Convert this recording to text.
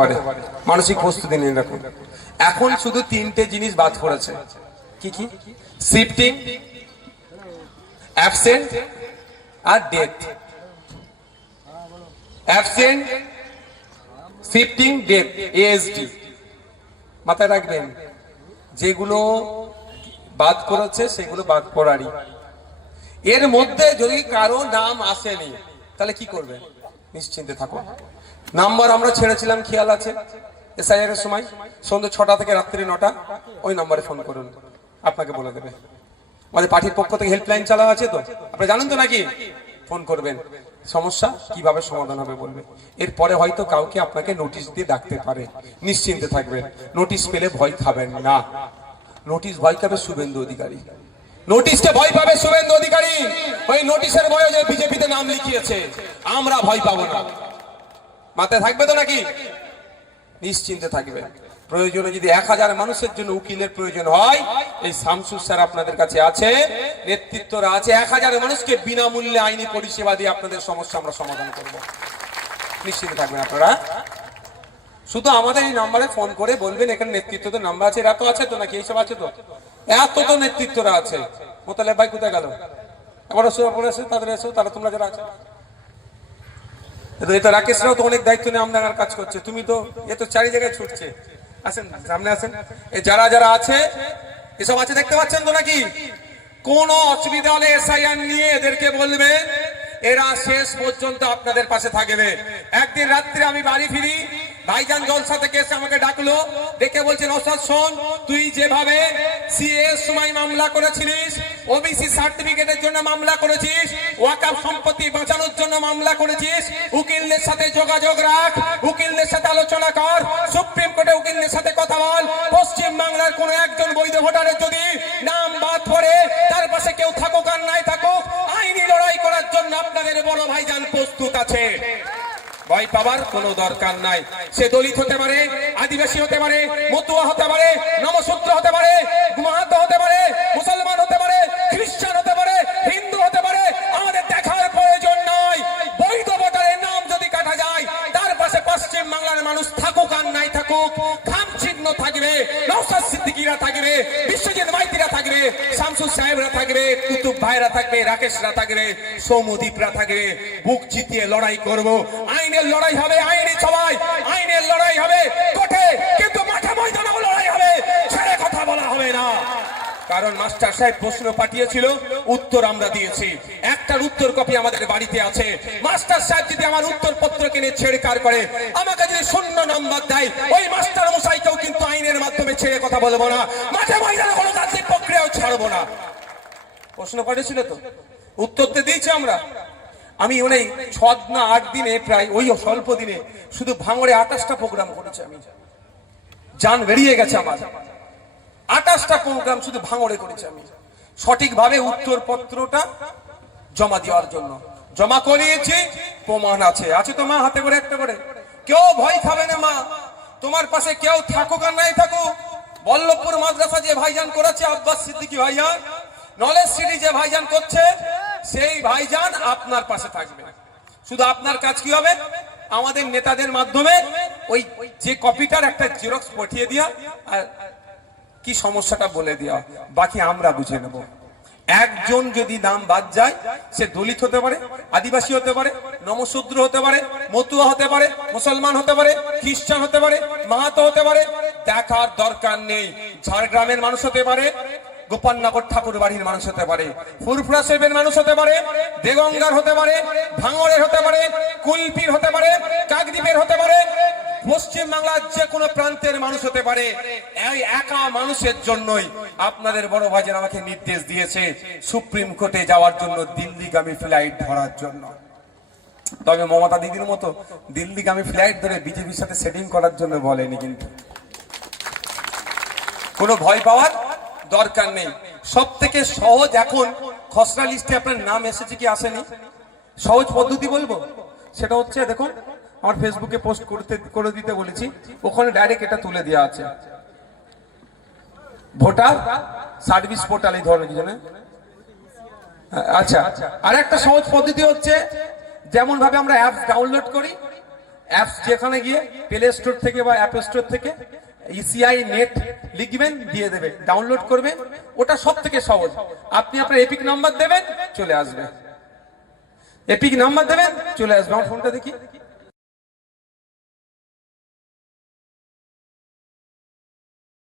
পারে, মানসিক প্রস্তুতি নিয়ে রাখুন। এখন শুধু তিনটে জিনিস বাদ পড়েছে, কি কি? শিফটিং, অ্যাবসেন্ট আর death. Absent, shifting, death, ASD মাথায় রাখবেন। যেগুলো বাদ করেছে সেগুলো বাদ পড়ারই। এর মধ্যে যদি কারো নাম আসেনি তাহলে কি করবেন? নিশ্চিন্তে থাকুন। নাম্বার আমরা ছেড়েছিলাম, খেয়াল আছে? এসআইআর এর সময় সন্ধ্যে 6টা থেকে রাত্রি 9টা, ওই নম্বরে ফোন করুন, আপনাকে বলে দেবে। আমাদের পার্টির পক্ষ থেকে হেল্পলাইন চালা আছে, তো আপনি জানেন তো নাকি? ফোন করবেন, সমস্যা কিভাবে সমাধান হবে বলবে। এরপরে হয়তো কাউকে আপনাকে নোটিশ দিয়ে ডাকতে পারে, নিশ্চিন্তে থাকবেন। নোটিশ পেলে ভয় খাবেন না। নোটিশ ভয় খাবে শুভেন্দু অধিকারী, নোটিশকে ভয় পাবে শুভেন্দু অধিকারী। ওই নোটিশের ভয়ে যে বিজেপিতে নাম লিখিয়েছে, আমরা ভয় পাবো না। মাথায় থাকবে তো নাকি? নিশ্চিন্তে থাকবে। প্রয়োজনে যদি 1000 মানুষের জন্য উকিলের প্রয়োজন হয়, এই শামসুর স্যার আপনাদের কাছে আছে, নেতৃত্বরা আছে। 1000 মানুষকে বিনামূল্যে আইনি পরিষেবা দিয়ে আপনাদের সমস্যা আমরা সমাধান করব। নিশ্চিন্তে থাকবেন আপনারা। শুধু আমাদের এই নাম্বারে ফোন করে বলবেন, এখানে নেতৃত্বদের নাম্বার আছে, এরা তো আছে তো নাকি? এইসব আছে তো, এত তো নেতৃত্বরা আছে। মোতালেব ভাই কোথায় গেল? আবার সুরাপুর এসে তাদের এসো, তারা তোমরা যারা আছে। এটা রাকেশরাও তো অনেক দায়িত্ব নিয়ে আমদাঙ্গার কাজ করছে। তুমি তো এ তো চারি জায়গায় ছুটছে। আসেন সামনে আসেন। এই যারা যারা আছে এসব আছে, দেখতে পাচ্ছেন তো নাকি? কোন অসুবিধা হলে এসআইআর নিয়ে এদেরকে বলবেন, এরা শেষ পর্যন্ত আপনাদের পাশে থাকবে। একদিন রাত্রে আমি বাড়ি ফিরি, ভাইজান জলসা থেকে এসে আমাকে ডাকলো, ডেকে বলছেন, ওস্তাদ শোন, তুই যেভাবে সিএ সময় মামলা করেছিলিস, ওবিসি সার্টিফিকেটের জন্য মামলা করেছিস, ওয়াকফ সম্পত্তি বাঁচানোর জন্য মামলা করেছিস, উকিলদের সাথে যোগাযোগ রাখ, উকিলদের সাথে আলোচনা কর, সুপ্রিম কোর্টে উকিলদের সাথে কথা বল। পশ্চিম বাংলার কোন একজন বৈধ ভোটারের যদি নাম বাদ পড়ে, তার পাশে কেউ থাকুক আর নাই থাকুক, আইনি লড়াই করার জন্য আপনাদের বড় ভাইজান প্রস্তুত আছে। ভয় পাবার কোনো দরকার নাই। সে দলিত হতে পারে, আদিবাসী হতে পারে, মতুয়া হতে পারে, নমশূদ্র হতে পারে, মাহাতো হতে পারে, মুসলমান হতে পারে, খ্রিস্টান হতে পারে, হিন্দু হতে পারে। আমাদের দেখার প্রয়োজন নয়। বৈধ ভোটারের নাম যদি কাটা যায়, তার পাশে পশ্চিম বাংলার মানুষ থাকুক আর নাই থাকুক, খাম চিহ্ন থাকবে, নওশাদ সিদ্দিকীরা থাকবে, বিশ্বজিৎ মাইতিরা থাকবে, শামসুর সাহেবরা থাকবে, কুতুব ভাইরা থাকবে, রাকেশরা থাকবে, সৌমদীপরা থাকবে। বুক চিতিয়ে লড়াই করব। আইনের লড়াই হবে, আইনি সবাই আইনের লড়াই হবে কোর্টে, কিন্তু মাঠে ময়দানে লড়াই হবে, ছেড়ে কথা বলা হবে না। কারণ মাস্টার সাহেব প্রশ্ন পাঠিয়েছিল, উত্তর আমরা দিয়েছি। একটার উত্তর কপি আমাদের বাড়িতে আছে। মাস্টার সাহেব যদি আমার উত্তর পত্রকে নিয়ে ছেড়কার করে, আমাকে যদি 0 নম্বর দেয়, ওই মাস্টার মশাইকেও কিন্তু আইনের মাধ্যমে ছেড়ে কথা বলবো না, মাঠে ময়দানে গণতান্ত্রিক প্রক্রিয়াও ছাড়বো না। প্রশ্ন পাঠিয়েছিল তো, উত্তর তো দিয়েছি আমরা। আমি ওই 6 না 8 দিনে, প্রায় ওই স্বল্প দিনে শুধু ভাঙড়ে 28টা প্রোগ্রাম করেছি। আমি জান বেরিয়ে গেছে আমার। 28টা প্রোগ্রাম শুধু ভাঙড়ে করেছি আমি, সঠিকভাবে উত্তর পত্রটা জমা দেওয়ার জন্য। জমা করিয়েছি, প্রমাণ আছে। আছে তো মা, হাতে করে একটা করে। কেউ ভয় খাবে না মা, তোমার পাশে কেউ থাকুক আর নাই থাকুক। বল্লভপুর মাদ্রাসা যে ভাইজান করেছে, আব্বাস সিদ্দিকী ভাইজান, নলেজ সিটি যে ভাইজান করছে, সেই ভাইজান আপনার পাশে থাকবে। শুধু আপনার কাজ কি হবে? আমাদের নেতাদের মাধ্যমে ওই যে কপিটার একটা জেরক্স পাঠিয়ে দিয়া আর কি সমস্যাটা বলে দেওয়া, বাকি আমরা বুঝে নেব। একজন যদি নাম বাদ যায়, সে দলিত হতে পারে, আদিবাসী হতে পারে, নমশূদ্র হতে পারে, মতুয়া হতে পারে, মুসলমান হতে পারে, খ্রিস্টান হতে পারে, মাহাতো হতে পারে, দেখার দরকার নেই। ঝাড়গ্রামের মানুষ হতে পারে, গোপালনগর ঠাকুর বাড়ির মানুষ হতে পারে, ফুরফুরা সাহেবের মানুষ হতে পারে, দেগঙ্গার হতে পারে, ভাঙড়ের হতে পারে, কুলপির হতে পারে, কাকদ্বীপের হতে পারে, পশ্চিম বাংলার যে কোনো প্রান্তের মানুষ হতে পারে। এই একা মানুষের জন্যই আপনাদের বড় ভাইজান আমাকে নির্দেশ দিয়েছে সুপ্রিম কোর্টে যাওয়ার জন্য, দিল্লিগামী ফ্লাইট ধরার জন্য। তবে মমতা দিদির মতো দিল্লিগামী ফ্লাইট ধরে বিজেপির সাথে সেটিং করার জন্য বলেনি। কিন্তু কোনো ভয় পাওয়ার দরকার নেই। সব থেকে সহজ, এখন খসড়া লিস্টে আপনার নাম এসেছে কি আসেনি, সহজ পদ্ধতি বলবো, সেটা হচ্ছে দেখুন, আমার ফেসবুকে পোস্ট করে দিতে বলেছি, ওখানে ডাইরেক্ট এটা তুলে দেওয়া আছে। ভোটার সার্ভিস পোর্টাল, এই ধরনের কিছু না। আচ্ছা, আর একটা সহজ পদ্ধতি হচ্ছে, যেমন ভাবে আমরা অ্যাপস ডাউনলোড করি, অ্যাপস যেখানে গিয়ে প্লে স্টোর থেকে বা অ্যাপ স্টোর থেকে ইসিআই নেট লিখবেন, দিয়ে দেবে, ডাউনলোড করবেন। ওটা সব থেকে সহজ। আপনি আপনার এপিক নাম্বার দেবেন, চলে আসবে। এপিক নাম্বার দেবেন, চলে আসবে। আমার ফোনটা দেখি।